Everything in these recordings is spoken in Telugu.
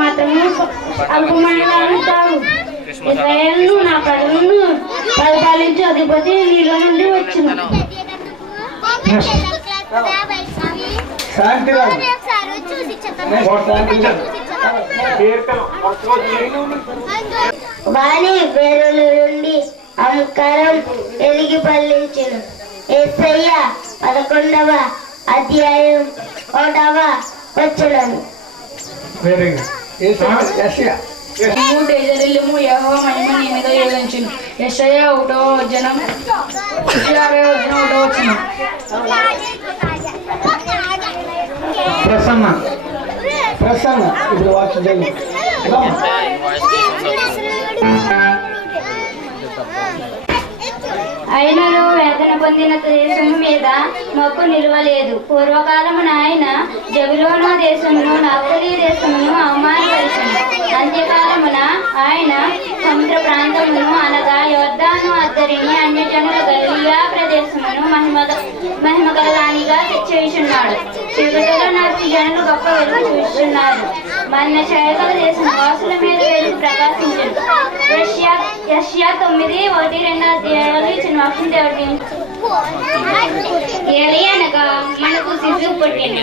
మాత్రము అల్పమైనదాన్ని కాదు. ఇశ్రాయేలును నా ప్రజలను పరిపాలించే అధిపతి నీలో నుండి వచ్చిన. వాణి పేరుల నుండి అహంకారం ఎదిగి పల్లించెను. యేసయ్య 11వ అధ్యాయం 1వ వచనం. తేజరిల్లుము యెహోవా మహిమ నీ మీద ఏలించును. యెషయా 1వ వచనం 1వ వచనం. ప్రసన్న ప్రసన్న ఇప్పుడు వాక్యం అయినను వేదన పొందిన దేశము మీద మొక్కు నిలవలేదు. పూర్వకాలమున ఆయన జబులోను దేశమును నఫ్తలి దేశమును అవమానపరిచెను. అంత్యకాలమున ఆయన సముద్ర ప్రాంతమును అనగా యొర్దాను అద్దరిని అన్యజనుల గలిలయ ప్రదేశమును మహిమగలదానిగా చేయుచున్నాడు. చీకటిలో నడిచి జనులు గొప్ప వెలుగు చూస్తున్నారు. మన చేయగల దేశం వాసుల మీద వెలుగు ప్రకాశించను. యెషయా 9:1-2 అధ్యాయాలు ఇచ్చిన వాక్యం దేవుడి ఏలి అనగా మనకు శిశువు పుట్టిన,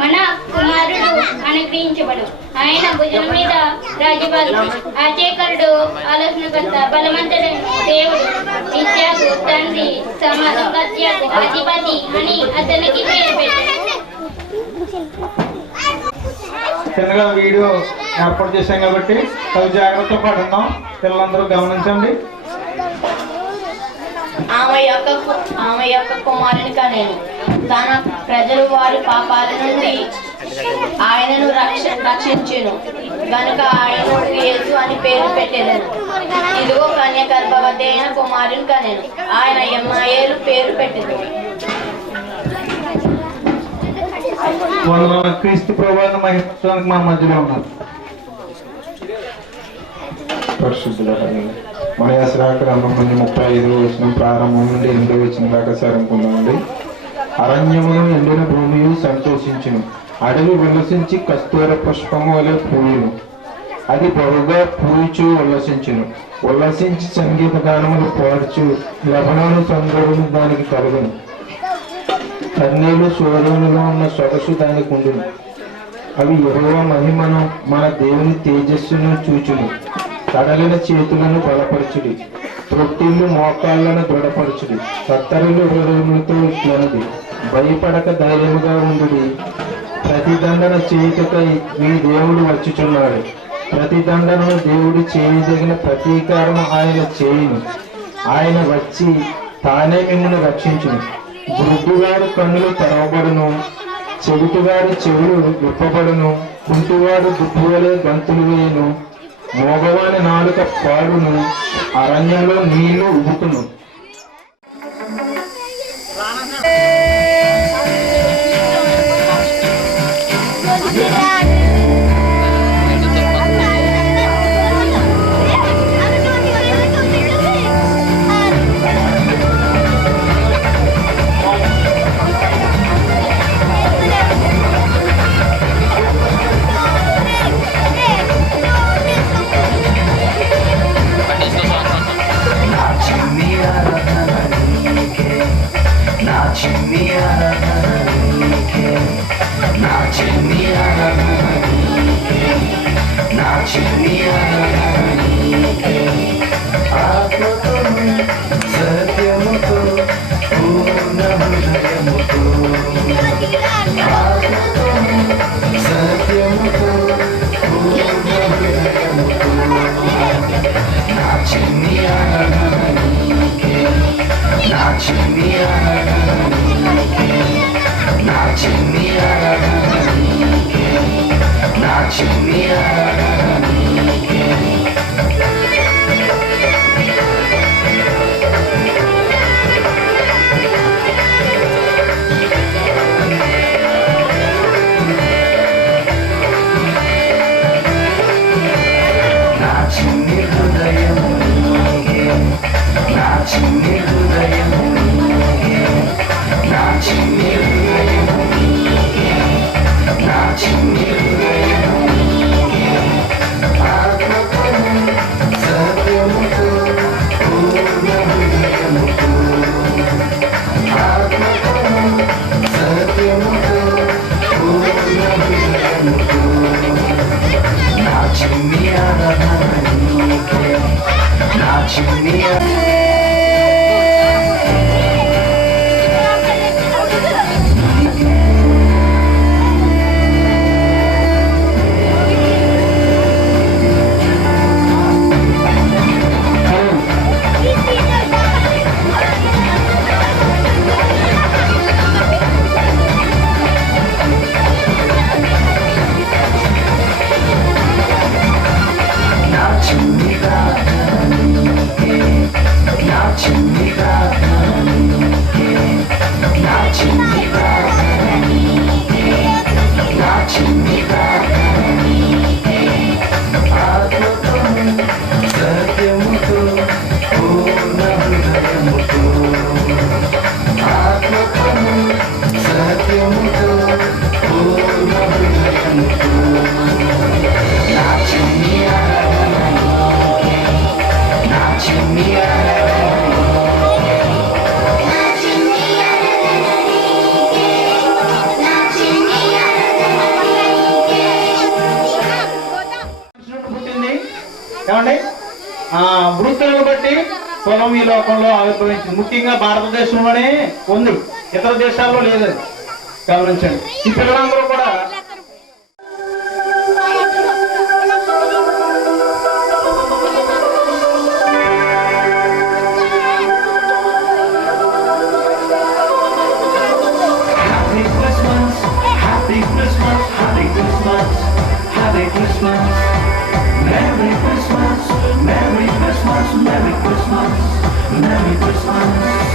మన కుమారుడు అనుగ్రహించబడు. ఆయన భుజం మీద రాజుపాలు, ఆచేకరుడు, ఆలోచనకర్త, బలవంతుడు, దేవుడు, నిత్యకు తండ్రి, సమాధానకర్తకు అధిపతి అని అతనికి పేరు పెట్టాడు. చిన్నగా వీడియో ఏర్పాటు చేశాం కాబట్టి తగు జాగ్రత్తలు పడుతున్నాం. పిల్లలందరూ గమనించండి. ఆమె యొక్క కుమారుని కనేను. తన ప్రజలు వారి పాపాల నుండి ఆయనను రక్షించెను గనుక ఆయనకు యేసు అని పేరు పెట్టెదను. ఇదిగో కన్య గర్భవతి అయిన కుమారుని కనేను. ఆయన ఇమ్మాయేలు పేరు పెట్టెను. క్రీస్తు ప్రభువును మహిమించడానికి మా మధ్యలో ఉన్నారు. పరిశుద్ధుల మన యాసరాగ్రంథం నుండి 35వ వచనం ప్రారంభం నుండి 8వ వచనం దాకా చదువుకుందామండి. అరణ్యమును ఎండిన భూమియు సంతోషించును, అడవి ఉల్లసించి కస్తూర పుష్పము వలె పూయును. అది బహుగా పూయిచు ఉల్లసించును, ఉల్లసించి సంగీత గానములు పాడుచు లవణాలు సందరును దానికి కలుగును. కన్నీళ్లు సూర్యునిలో ఉన్న సొగసు దానికి ఉండును. అవి యెహోవా మహిమను మన దేవుని తేజస్సును చూచును. కడలిన చేతులను బలపరచుడి, త్రొట్టిల్లు మోకాళ్లను దృఢపరచుడి. కత్తరులు హృదయములతో ఇట్లనది, భయపడక ధైర్యముగా ఉండుడి. ప్రతిదండన చేయుటకై మీ దేవుడు వచ్చుచున్నాడు. ప్రతిదండనను దేవుడు చేయదగిన ప్రతీకారము ఆయన చేయును. ఆయన వచ్చి తానే మిమ్మల్ని రక్షించును. గుడ్డివారి కన్నులు తెరవబడును, చెవిటివారి చెవులు విప్పబడును. కుంటివాడు గుడ్డివలే గంతులు వేయును, మోగవాని నాలుక పాడును. అరణ్యంలో నీళ్లు ఉబుకును. సత్యముతో పూర్ణ హృదయముతో సత్యముతో పూర్ణ హృదయముతో నా చిన్ని ఆరాధనీకే, నా చిన్ని ఆరాధనీకే, నా చిన్ని ఆరాధనీకే, నా చిన్ని ఆరాధనీకే. చిన్ని సత్యముతో పూర్ణ హృదయముతో ఆత్మతోను సత్యముతో పూర్ణ హృదయముతో నా చిన్ని ఆరాధనకే నా చిన్ని పుట్టింది ఏమండి వృత్తులను బట్టి కులం ఈ లోకంలో ఆవిర్భవించింది. ముఖ్యంగా భారతదేశంలోనే ఉంది, ఇతర దేశాల్లో లేదని గమనించండి. ఈ పిల్లలందరూ కూడా Happy Christmas, Happy Christmas, Happy Christmas, Merry Christmas, Merry Christmas, Merry Christmas, Merry Christmas.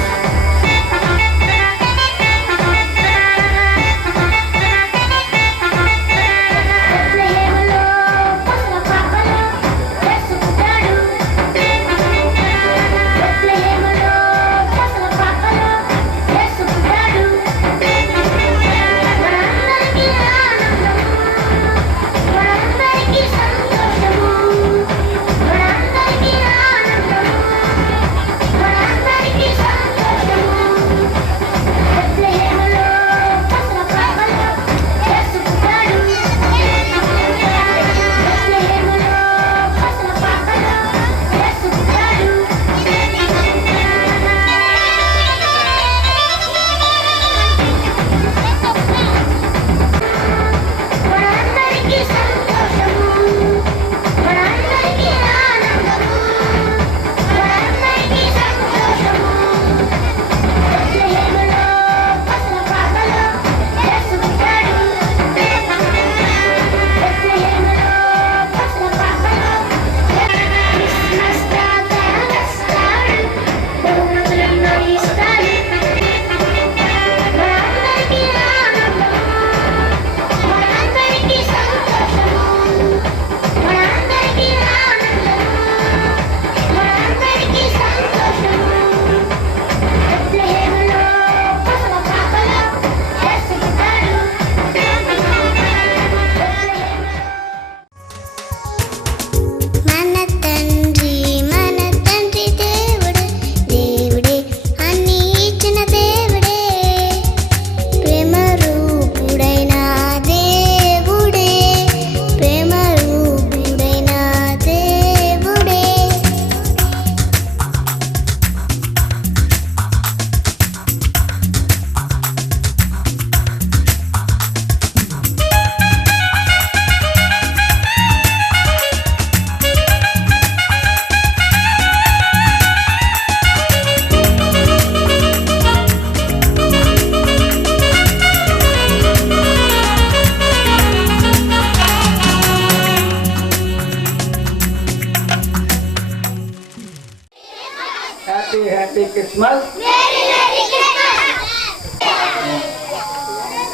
Happy Christmas.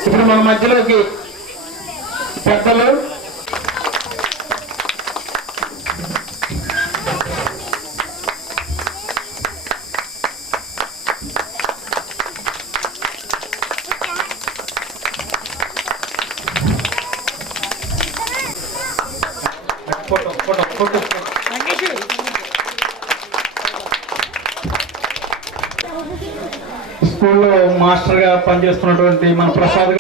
ఇప్పుడు మన మధ్యలోకి పెద్దలు ఫోటో ఫోటో ఫోటో స్కూల్లో మాస్టర్ గా పనిచేస్తున్నటువంటి మన ప్రసాద్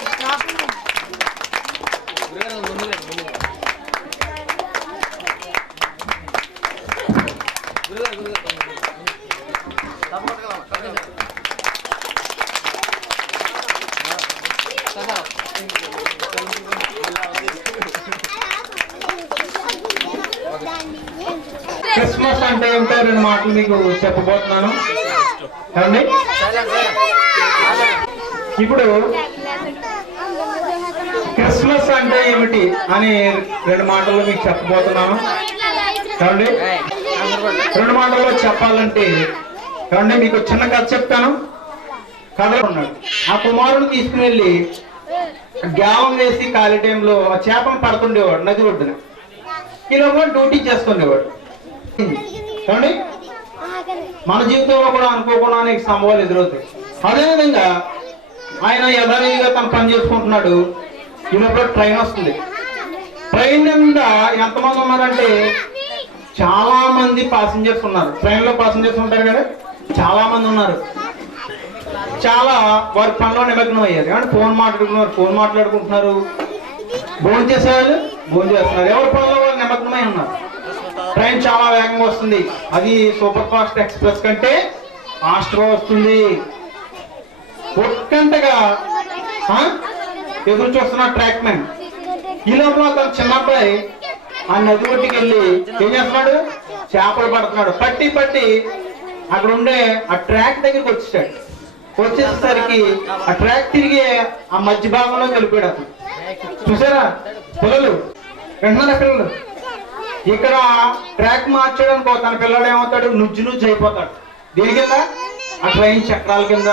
క్రిస్మస్ అంటే ఏమిటో 2 మాటలు మీకు చెప్పబోతున్నాను. ఏమండి? ఇప్పుడు క్రిస్మస్ అంటే ఏమిటి అని 2 మాటల్లో మీకు చెప్పబోతున్నాను. ఏమండి? 2 మాటల్లో చెప్పాలంటే ఏమండి మీకు చిన్న కథ చెప్తాను. కథలో ఉన్నాడు. ఆ కుమారుడు తీసుకుని వెళ్ళి గ్యావం వేసి ఖాళీ టైంలో ఆ చేపను పడుతుండేవాడు నది ఒడ్డున. ఈలోగా డ్యూటీ చేస్తుండేవాడు. ఏమండి? మన జీవితంలో కూడా అనుకోకుండా అనేక సంభవాలు ఎదురవుతాయి. అదేవిధంగా ఆయన యథావిధిగా తన పని చేసుకుంటున్నాడు. ఈలోగా ట్రైన్ వస్తుంది. ట్రైన్ మీద ఎంతమంది ఉన్నారంటే చాలా మంది పాసింజర్స్ ఉన్నారు. ట్రైన్ లో పాసింజర్స్ ఉంటారు కదా, చాలా మంది ఉన్నారు. చాలా వారి పనిలో నిమగ్నం అయ్యారు. ఏమంటే ఫోన్ మాట్లాడుకుంటున్నారు. భోజనం చేసేవాళ్ళు భోజనం చేస్తున్నారు. ఎవరి పనిలో వాళ్ళు నిమగ్నమై ఉన్నారు. ట్రైన్ చాలా వేగంగా వస్తుంది. అది సూపర్ ఫాస్ట్ ఎక్స్ప్రెస్ కంటే ఫాస్ట్ గా వస్తుంది. ఒక్కంతగా ఎదురు చూస్తున్న ట్రాక్ మ్యాన్. ఈ లోపల తన చిన్నబ్బాయి ఆ నది ఒడ్డుకి వెళ్ళి ఏం చేస్తున్నాడు? చేపలు పడుతున్నాడు. పట్టి అక్కడ ఉండే ఆ ట్రాక్ దగ్గరికి వచ్చేసాడు. వచ్చేసరికి ఆ ట్రాక్ తిరిగి ఆ మధ్య భాగంలో వెళ్ళిపోయాడు అతను. చూసారా పిల్లలు? వింటున్నారా పిల్లలు? ఇక్కడ ట్రాక్ మార్చడానికి తన పిల్లడు ఏమవుతాడు? నుజ్జు అయిపోతాడు. దీని కింద ఆ ట్రైన్ చక్రాల కింద